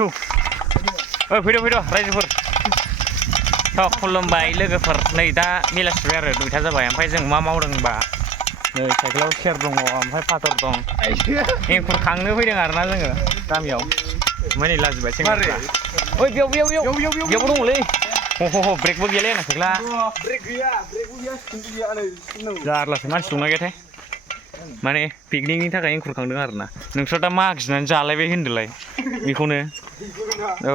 फैदो रायजोफोर खुलुमबाय लोगोफोर नै दा बेलासिबाय आरो 2टा जाबाय ओमफ्राय जों मा मावदों होनबा नै साइकेलाव सेर दङ ओमफ्राय फाथर दं एंखुर खांनो फैदों आरोना जोङो गामियाव ओमफ्राय नै लाजिबाय सेंग्राफ्रा ओइ बेयाव दङलै ह ब्रेकबो गैयालै आंना साइकेला ब्रेक गैया जारलासो मानसि दंना गैयाथाय माने पिकनिकनि थाखाय एंखुर खांदों आरोना नोंस्रा दा मागिनानै जालायबाय होनदोलाय बेखौनो औ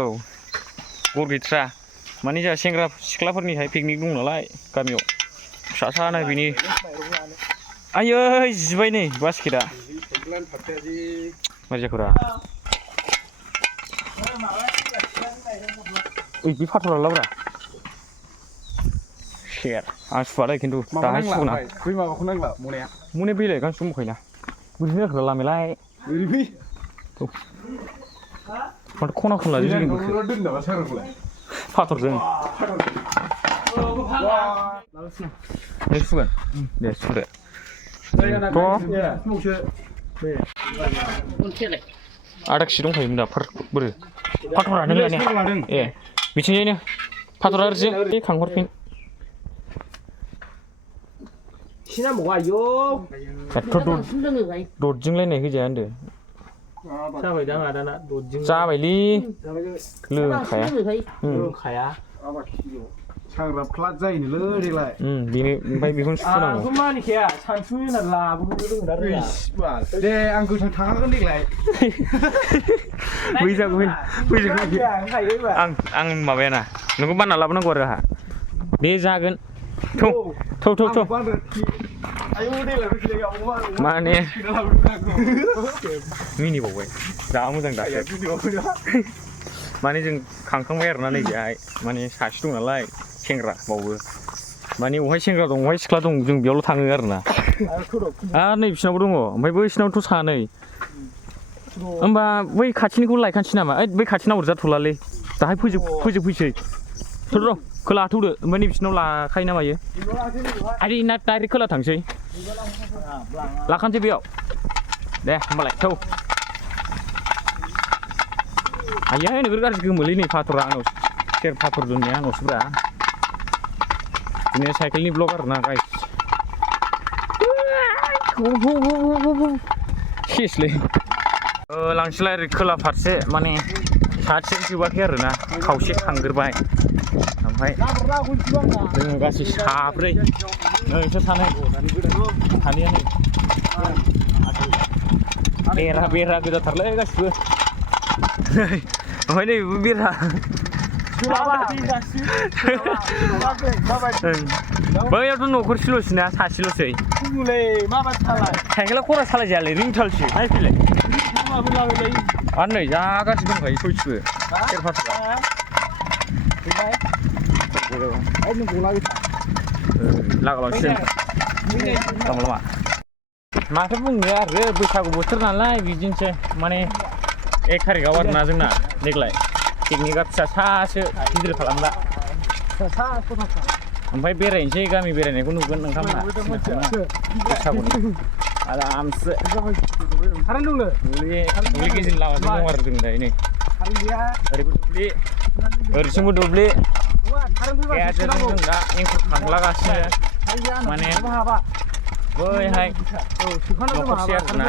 गर गैथ्रा माने जोंहा सेंग्रा सिख्लाफोरनिहाय पिकनिक दं नालाय गामियाव फिसा सानो बिनि आयै जिबाय नै बास्केटआ मा जाखोरा ओइ बे फाथ'रा लाब्रा शेर आं सुवालै खिन्थु दाहाय सुना बै माबाखौ नांला मने बेलाय गांसो दंखायोना बोरैनो जाखो लामेलाय माथो खना खनला फाथरजों नों सुगोन दे सुदो आधा केजि दंखायोमोन दा बोरो फाथरानो लादों ए बिथिंजायनो फाथरा ओरैजों खांहरफिन द'जोंलायनाय होजाया होनदो जाबायलै लोंखाया सांग्रां फ्लाट जायोनोलै देग्लाय बेनो ओमफ्राय बेखौनो सुनांगौ आंथ' मानिखाया सानसु होनानै लाबोनो रोङो ना रोङा दे आं गोथां थांखागोन देग्लाय आं माबायाना नोंखौ बानना लाबोनांगौ आरो आंहा दे जागोन थौ माने मिनिबावबाय जा मोजां दासो माने जों खांखांबाय आरोना नैबेहाय माने सासे दं नालाय सेंग्रा बावबो माने अहाय सेंग्रा दं अहाय सिख्ला दं जों बेयावल' थाङो आरोना आरो नै बिसिनावबो दङ ओमफ्राय बैसिनावथ' सानै होमबा बै खाथिनिखौ लायखानोसै नामा ओइ बै खाथिनाव हरजाथ'लालै दाहाय फोजोबफैसै र' खोला थौदो ओमफ्राय नै बिसिनाव लाखायो ना मायो आरे ना डाइरेक्ट खोला थांसै लाखानोसै बेयाव दे होमबालाय थौ आयै नोगोर गाज्रि गोमोलै नै फाथरा आंनाव सेर फाथर दोननाया आंनावसोब्रा बिदिनो साइकेलनि ब्लग आरोना गाइस सेसलै लांसैलाय ओरै खोला फारसे माने सासेया जोबाखै आरोना खावसे खांग्रोबाय ओमफ्राय जोङो गासै साब्रै नोंसोर सानैयानो बेरा गोजाथारलै गासिबो ओमफ्राय नैबेबो बेरा बैयावथ' न'खरसेल'सैना सासेल'सै साइकेला खरा सालायजायालै रिंथालसो नायफैलाय आरो नै जा गाज्रि दंखायो सयथिबो सेरफाथ'आ लागालांसिगोन लामा माथो बुंनो आरो बैसागु बोथोर नालाय बिदिनोसै माने 1 थारिखआव आरोना जोंना देग्लाय पिकनिकआ फिसा सासो गिदिर खालामला ओमफ्राय बेरायनोसै गामि बेरायनायखौ नुगोन नोंथांमोना बैसागुनि आरामसे दुब्लि गेजेर लामाजों दं आरो जों दायो नै ओरैबो दुब्लि ओरैथिंबो दुब्लि जों दा एंखुर खांलागासिनो माने बैहाय न'खरसे आरोना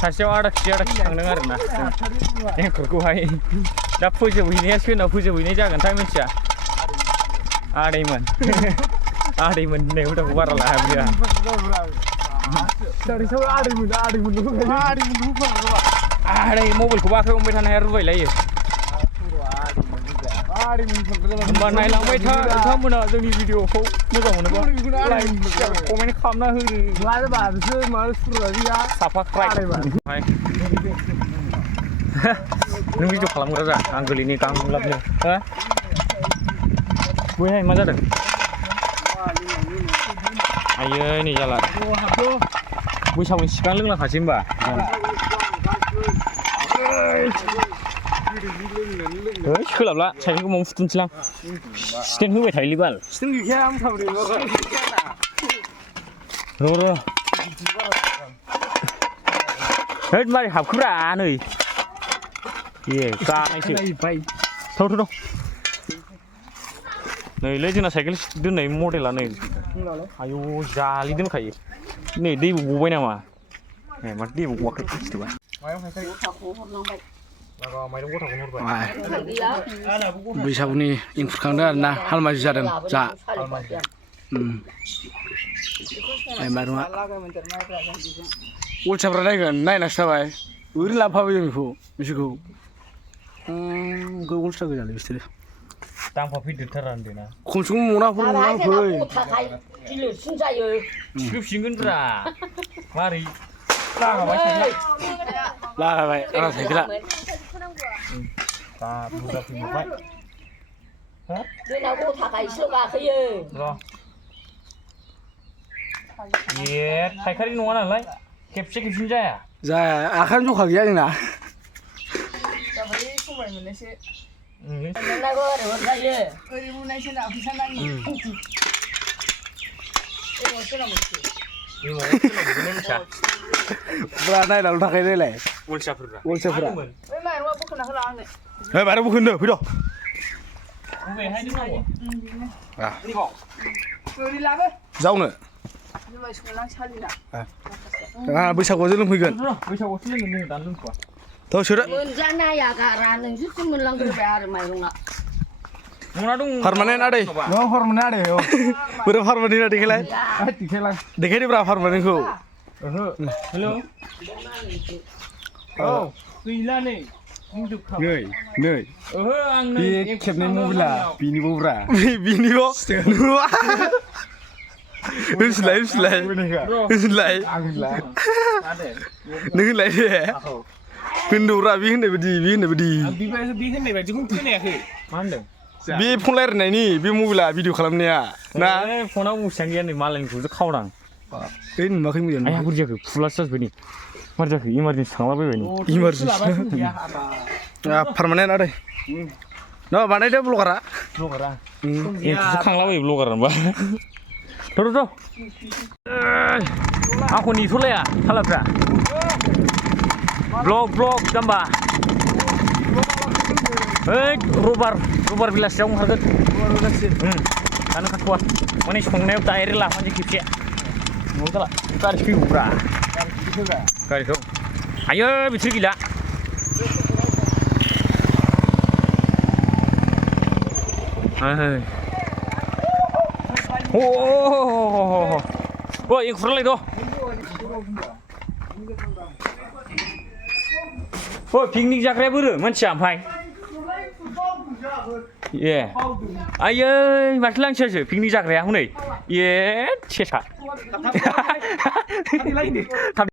सासेयाव आधा केजि थांदों आरोना एंखुरखौहाय दा फोजोबहैनाया सोरनाव फोजोबहैनाय जागोनथाय मिथिया आदैमोन होननाय हुदाखौ बारा लाया बियो आदै मबाइलखौबो आखायाव हमबाय थानो हाया रुबायलायो होमबा नायलांबाय था नोंथांमोना जोंनि भिडिअखौ मोजां मोनोबा लाइक कमेन्ट खालामना होदो साबसक्राइब नों भिडिअ खालामग्रा जा आं गोलैनि गांलाबनो हो बैहाय मा जादों आयै नै जाला बैसागुनि सिगां लोंलांखासै होमबा सोलाबला साइकेलखौ मावनो फुथुनोसैलां स्टेन्ड होबाय थायोलै बाल स्टेन्ड गैखाया र' होद मारै हाबखोब्रा नै ये जानायसो बाय थाव थाव नैलै जोंना साइकेल दोननाय मडेला नै आयौ जालि दोनखायो नै दैबो गबाय नामा ए मा दैबो गवाखै बुस्थुआ माइरं गथाखौनो हरबाय बैसागुनि इंखुरखांदों आरोना हालमाजि जादों जा माइरङा अलसियाफ्रा नायगोन नायनासो जाबाय ओरैनो लाबोफाबाय जों बेखौ बिसोरखौ अलसिया गोजालै बिसोरो दांफा फैदेरथारा होनदोंना खमसे खम मनाफोर फै सिख्रोबफिनगोनब्रा मारै लागाबाय आंना साइकेला दा बुरजा फैबाय जोंना गथाखा एसेल' गाखोयो र' ए फायखारि नङा नालाय खेबसेनो जाया आखायानो जखा गैया जोंना मोननांगौ ओरै हरजायो ब्रा नायनाल' थाखायो नायलाय अलसियाफोरा हे बाहेरायाव बोखोन्दो फैद' जावनो बैसागुआव जों लोंफैगोन बैसागुआवसो लोंगोन दानो लोंथ'वा थ' सोदो मोनजानाया गारा नोंसोरसो मोनलांग्रोबाय आरो माइरङा न'ना दं पारमानेन्ट आदै पारमानेन्ट आदै बोरै पारमानेन्ट आदैखौलाय देखायदोब्रा पारमानेन्टखौ हेल' औ गैला नै नै ओहो आं बे खेबनाय मबाइला बिनिबोब्रा बिनिबो होनसलाय नों होनलाय दे होनदौब्रा बे होननाय बायदि बे होननाय बायदिखौ खोनायाखै मा होनदों बे फन रायलायनायनि बे मबाइला भिडिअ खालामनाया ना फनाव मुसियानो गैया नै मालायनिखौसो खावदां ओइ नुवाखै मोजां आया बोरै जाखो फुलासो जाजोब्बाय नै मारै जाखो इमारजेन्सि थांलाबायबाय नै इमारजेन्सि पारमानेन्ट आदै न बानायदो ब्लगारा एंखौसो खांलाबायो ब्लगार होनबा थ' आंखौ नेथ'लाया खालाफ्रा ब्लग जाम्बा ओइ रबार बेलासियाव ओंखारगोन दानो ओंखारथ'वा माने संनायाव डाइरेक्ट लाफानोसै खेबसे न'आव जाला गारि फैगौब्रा गारिखौ आयो बिसोर गैला ओ एंखुरालाय दं ओ पिकनिक जाग्राया बोरो मानसिया ओमफ्राय ए आयै माथो लांसियासो पिकनिक जाग्राया हनै ए सेसा